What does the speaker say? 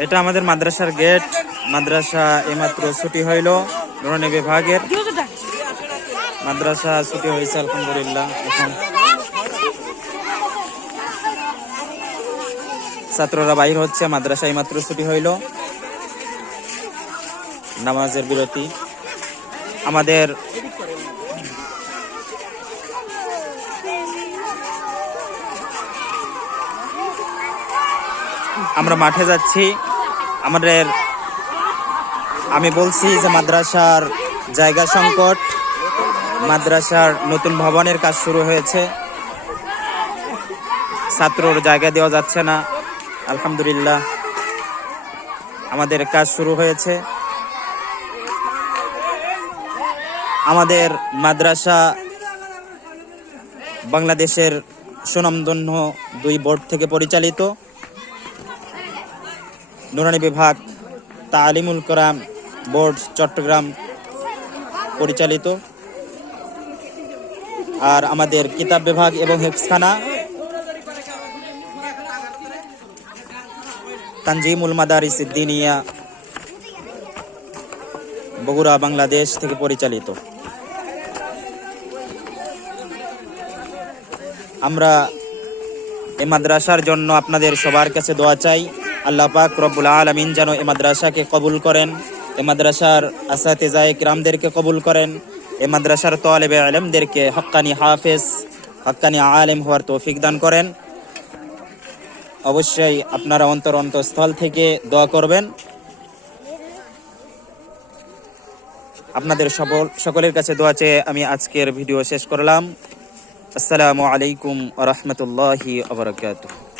এটা আমাদের মাদ্রাসার গেট। মাদ্রাসা এইমাত্র ছুটি হইল নুরানি বিভাগের। মাদ্রাসা ছুটি হয়েছে আলহামদুলিল্লাহ। এখন ছাত্ররা বাইর হচ্ছে। মাদ্রাসা এইমাত্র ছুটি হইল, নামাজের বিরতি। আমাদের আমরা মাঠে যাচ্ছি। আমি বলছি যে মাদ্রাসার জায়গা সংকট, মাদ্রাসার নতুন ভবনের কাজ শুরু হয়েছে, ছাত্রর জায়গা দেওয়া যাচ্ছে না। আলহামদুলিল্লাহ আমাদের কাজ শুরু হয়েছে। আমাদের মাদ্রাসা বাংলাদেশের সুনামধন্য 2 বোর্ড থেকে পরিচালিত। নুরানি বিভাগ তালিমুল কোরআন বোর্ড চট্টগ্রাম পরিচালিত, আর আমাদের কিতাব বিভাগ এবং হেফজখানা তানজিমুল মাদারিস দ্বীনিয়া বগুড়া বাংলাদেশ থেকে পরিচালিত। আমরা এই মাদ্রাসার জন্য আপনাদের সবার কাছে দোয়া চাই। আল্লাহ পাক রব্বুল আলামিন যেন এই মাদ্রাসাকে কবুল করেন, এই মাদ্রাসার আসাতিজায়ে কিরামদেরকে কবুল করেন, এই মাদ্রাসার তালেবে ইলমদেরকে হক্কানি হাফেজ, হক্কানি আলেম হওয়ার তৌফিক দান করেন। অবশ্যই আপনারা অন্তরস্থল থেকে দোয়া করবেন। আপনাদের সকলের কাছে দোয়া চেয়ে আমি আজকের ভিডিও শেষ করলাম। আসসালামু আলাইকুম ওয়া রাহমাতুল্লাহি ওয়া বারাকাতুহু।